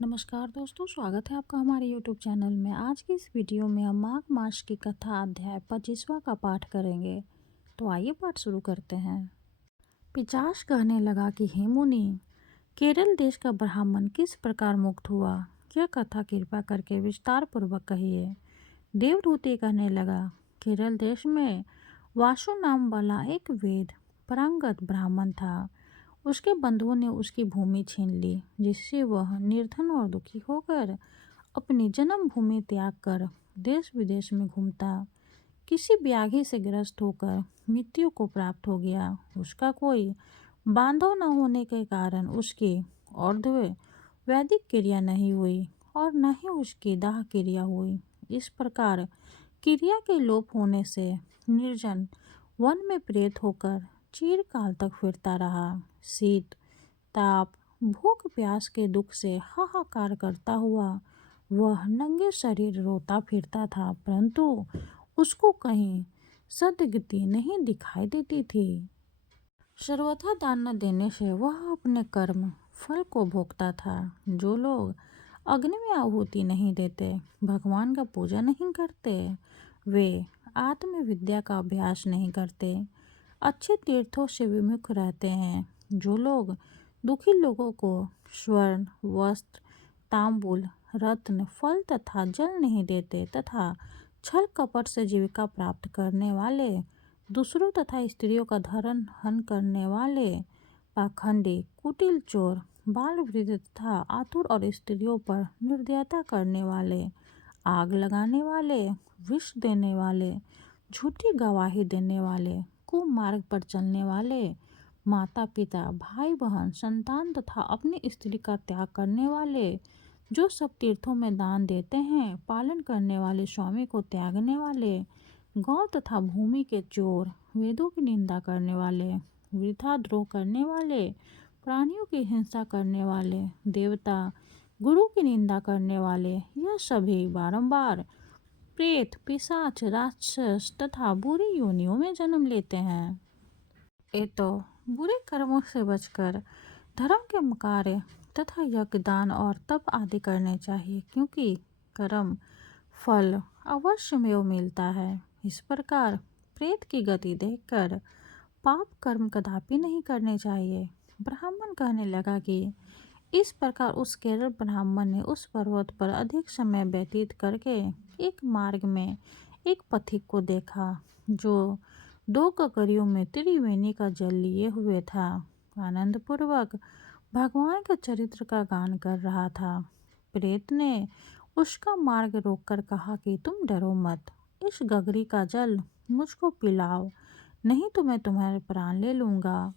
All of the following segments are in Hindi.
नमस्कार दोस्तों, स्वागत है आपका हमारे YouTube चैनल में। आज की इस वीडियो में हम माघ मास की कथा अध्याय 25वां का पाठ करेंगे। तो आइए पाठ शुरू करते हैं। पिशाच कहने लगा कि हे मुनि, केरल देश का ब्राह्मण किस प्रकार मुक्त हुआ, यह कथा कृपा करके विस्तार पूर्वक कहिए। देवदूती कहने लगा, केरल देश में वासु नाम वाला एक वेद पारंगत ब्राह्मण था। उसके बंधुओं ने उसकी भूमि छीन ली, जिससे वह निर्धन और दुखी होकर अपनी जन्मभूमि त्याग कर देश विदेश में घूमता। किसी व्याधि से ग्रस्त होकर मृत्यु को प्राप्त हो गया। उसका कोई बांधव न होने के कारण उसकी और्ध्व वैदिक क्रिया नहीं हुई और न ही उसकी दाह क्रिया हुई। इस प्रकार क्रिया के लोप होने से निर्जन वन में प्रेत होकर चिरकाल तक फिरता रहा। शीत, ताप, भूख प्यास के दुख से हाहाकार करता हुआ वह नंगे शरीर रोता फिरता था, परंतु उसको कहीं सद्गति नहीं दिखाई देती थी। सर्वथा दान न देने से वह अपने कर्म फल को भोगता था। जो लोग अग्नि में आहुति नहीं देते, भगवान का पूजा नहीं करते, वे आत्म विद्या का अभ्यास नहीं करते, अच्छे तीर्थों से विमुख रहते हैं। जो लोग दुखी लोगों को स्वर्ण, वस्त्र, तांबुल, रत्न, फल तथा जल नहीं देते तथा छल कपट से जीविका प्राप्त करने वाले, दूसरों तथा स्त्रियों का धन हन करने वाले, पाखंडी, कुटिल, चोर, बाल वृद्ध तथा आतुर और स्त्रियों पर निर्दयता करने वाले, आग लगाने वाले, विष देने वाले, झूठी गवाही देने वाले, कुमार्ग पर चलने वाले, माता पिता, भाई बहन, संतान तथा अपनी स्त्री का त्याग करने वाले, जो सब तीर्थों में दान देते हैं, पालन करने वाले, स्वामी को त्यागने वाले, गौ तथा भूमि के चोर, वेदों की निंदा करने वाले, वृथा द्रोह करने वाले, प्राणियों की हिंसा करने वाले, देवता गुरु की निंदा करने वाले, यह सभी बारंबार प्रेत, पिशाच, राक्षस तथा बुरी योनियों में जन्म लेते हैं। ये तो बुरे कर्मों से बचकर धर्म के कार्य तथा यज्ञ, दान और तप आदि करने चाहिए, क्योंकि कर्म फल अवश्य में मिलता है। इस प्रकार प्रेत की गति देखकर पाप कर्म कदापि नहीं करने चाहिए। ब्राह्मण कहने लगा कि इस प्रकार उस केरल ब्राह्मण ने उस पर्वत पर अधिक समय व्यतीत करके एक मार्ग में एक पथिक को देखा, जो 2 ककरियों में त्रिवेणी का जल लिए हुए था। आनंद पूर्वक भगवान के चरित्र का गान कर रहा था। प्रेत ने उसका मार्ग रोककर कहा कि तुम डरो मत, इस गगरी का जल मुझको पिलाओ, नहीं तो मैं तुम्हारे प्राण ले लूँगा।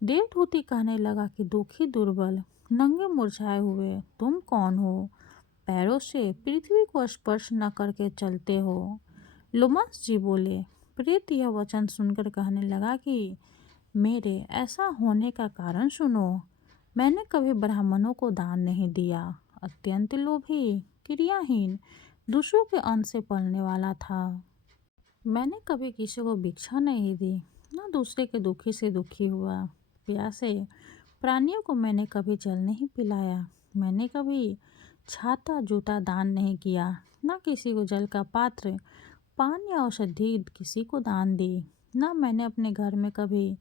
देवदूती कहने लगा कि दुखी, दुर्बल, नंगे मुरझाए हुए तुम कौन हो? पैरों से पृथ्वी को स्पर्श न करके चलते हो। लुमस जी बोले। प्रेत यह वचन सुनकर कहने लगा कि मेरे ऐसा होने का कारण सुनो। मैंने कभी ब्राह्मणों को दान नहीं दिया, अत्यंत लोभी, क्रियाहीन, दूसरों के अन्न से पलने वाला था। मैंने कभी किसी को भिक्षा नहीं दी, न दूसरे के दुखी से दुखी हुआ। प्यासे प्राणियों को मैंने कभी जल नहीं पिलाया। मैंने कभी छाता जूता दान नहीं किया, न किसी को जल का पात्र, पान या औषधि किसी को दान दी। न मैंने अपने घर में कभी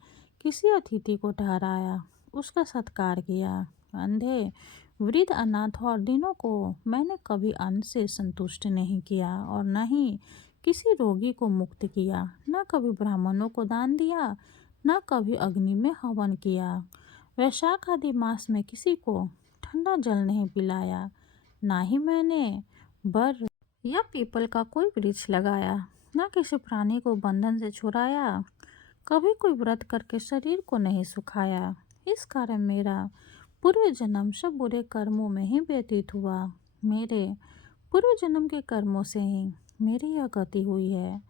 किसी अतिथि को ठहराया, उसका सत्कार किया। अंधे, वृद्ध, अनाथ और दीनों को मैंने कभी अन्न से संतुष्ट नहीं किया और न ही किसी रोगी को मुक्त किया। न कभी ब्राह्मणों को दान दिया, न कभी अग्नि में हवन किया। वैशाख आदि मास में किसी को ठंडा जल नहीं पिलाया। ना ही मैंने बर या पीपल का कोई वृक्ष लगाया, न किसी प्राणी को बंधन से छुड़ाया। कभी कोई व्रत करके शरीर को नहीं सुखाया। इस कारण मेरा पूर्व जन्म सब बुरे कर्मों में ही व्यतीत हुआ। मेरे पूर्व जन्म के कर्मों से ही मेरी यह गति हुई है।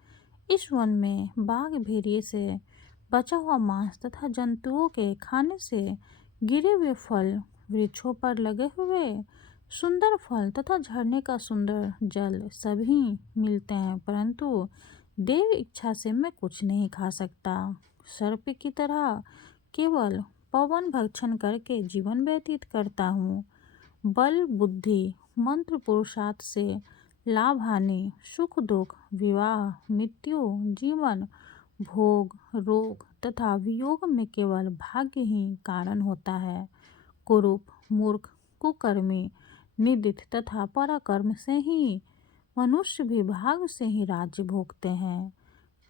इस वन में बाघ, भेड़िए से बचा हुआ मांस तथा जंतुओं के खाने से गिरे हुए फल, वृक्षों पर लगे हुए सुंदर फल तथा झरने का सुंदर जल सभी मिलते हैं, परंतु देव इच्छा से मैं कुछ नहीं खा सकता। सर्प की तरह केवल पवन भक्षण करके जीवन व्यतीत करता हूँ। बल बुद्धि मंत्र पुरुषार्थ से लाभ हानि सुख दुख विवाह मृत्यु जीवन भोग रोग तथा वियोग में केवल भाग्य ही कारण होता है। कुरूप मूर्ख कुकर्मी निदित तथा पराक्रम से ही मनुष्य भी भाग से ही राज्य भोगते हैं।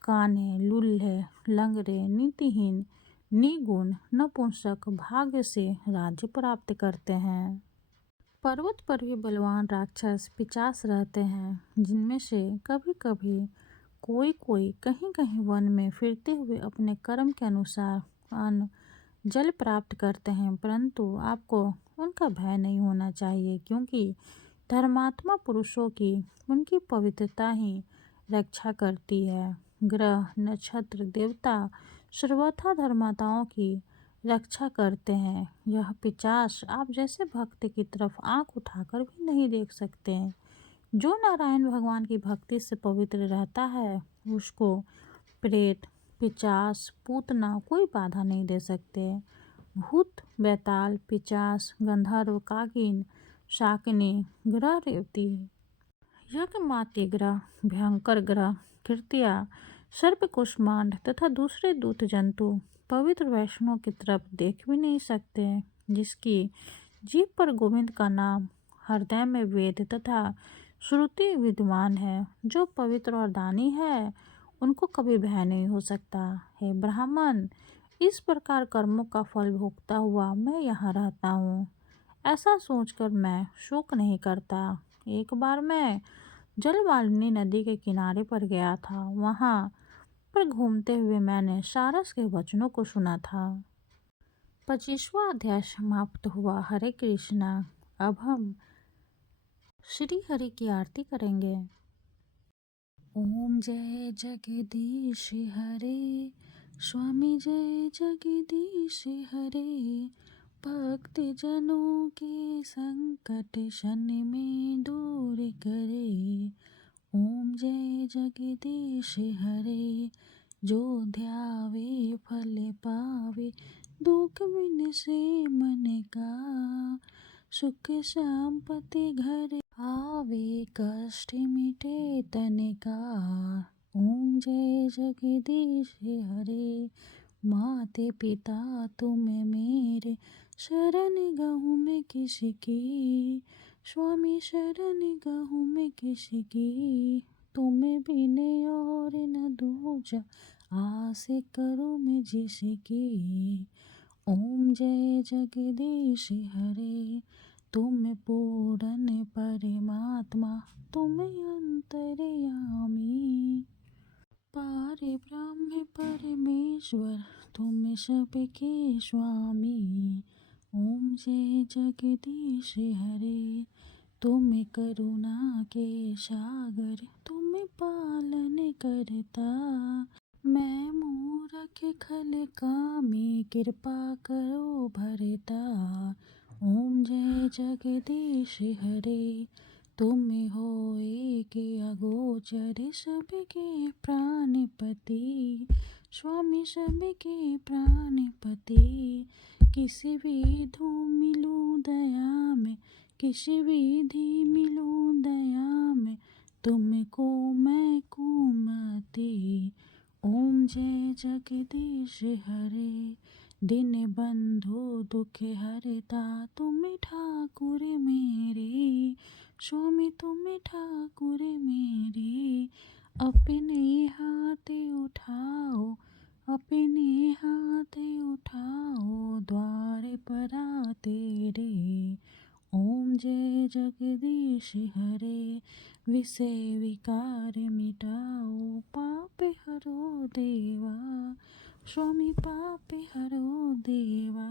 काने लूल्हे लंगड़े नीतिहीन निगुण नपुंसक भाग्य से राज्य प्राप्त करते हैं। पर्वत पर भी बलवान राक्षस पिशाच रहते हैं, जिनमें से कभी कभी कोई कोई कहीं कहीं वन में फिरते हुए अपने कर्म के अनुसार अन्न जल प्राप्त करते हैं, परंतु आपको उनका भय नहीं होना चाहिए, क्योंकि धर्मात्मा पुरुषों की उनकी पवित्रता ही रक्षा करती है। ग्रह नक्षत्र देवता सर्वथा धर्माताओं की रक्षा करते हैं। यह पिशाच आप जैसे भक्त की तरफ आंख उठाकर भी नहीं देख सकते। जो नारायण भगवान की भक्ति से पवित्र रहता है उसको प्रेत पिशाच पूतना कोई बाधा नहीं दे सकते। भूत बैताल पिशाच गंधर्व कागिन शाकिनी ग्रह रेवती यज्ञमात्य ग्रह भयंकर ग्रह कृत्या सर्प कुष्मांड तथा दूसरे दूत जंतु पवित्र वैष्णव की तरफ देख भी नहीं सकते। जिसकी जीभ पर गोविंद का नाम हृदय में वेद तथा श्रुति विद्यमान है, जो पवित्र और दानी है उनको कभी भय नहीं हो सकता। हे ब्राह्मण, इस प्रकार कर्मों का फल भोगता हुआ मैं यहाँ रहता हूँ, ऐसा सोचकर मैं शोक नहीं करता। एक बार मैं जलमालिनी नदी के किनारे पर गया था। वहाँ पर घूमते हुए मैंने सारस के वचनों को सुना था। 25वां अध्याय समाप्त हुआ। हरे कृष्णा। अब हम श्री हरि की आरती करेंगे। ओम जय जगदीश हरे स्वामी जय जगदीश हरे भक्त जनों के संकट शनि में दूर करे। ओम जय जगदीश हरे जो ध्यावे फल पावे दुख बिन से मन का सुख संपत्ति घर आवे कष्ट मिटे तन का। ओम जय जगदीश हरे माते पिता तुम मेरे शरण गहूँ में किसकी स्वामी शरण गहूँ में किसकी तुम्हें बिने और न दूजा आस करूँ मैं जिसकी। ओम जय जगदीश हरे तुम पूर्ण परमात्मा तुम अंतर्यामी पारे ब्रह्म परमेश्वर तुम सबके स्वामी। ओम जय जगदीश हरे तुम करुणा के सागर तुम पालन करता मैं मूर्ख खल कामी कृपा करो भरता। ओम जय जगदीश हरे तुम हो एक अगोचर सबके प्राणपति स्वामी सबके प्राणपति। किसी विधि मिलूं दया में किसी विधि मिलूं दया में तुमको मैं कुमति। ओम जय जगदीश हरे दिन बंधु दुख हरता तुम ठाकुर मेरे स्वामी तुम ठाकुर मेरे। अपने हाथ उठाओ अपने हाथ उठाओ द्वार पर आ तेरे। ओम जय जगदीश हरे विषय विकार मिटाओ पाप हरो देवा स्वामी पाप हरो देवा।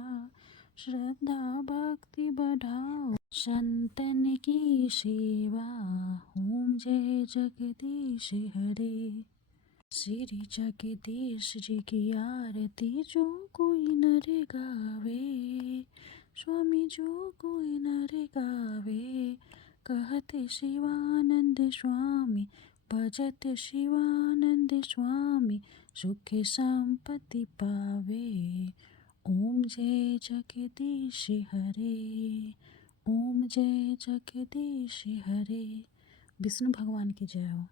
श्रद्धा भक्ति बढ़ाओ संतन की सेवा। ओम जय जगदीश हरे श्री जगदीश जी की आरती जो कोई नर गावे स्वामी जो कोई नर गावे। कहते शिवानंद स्वामी भजत शिवानंद स्वामी सुख संपत्ति पावे। ओम जय जगदीश हरे ओम जय जगदीश हरे। विष्णु भगवान की जय हो।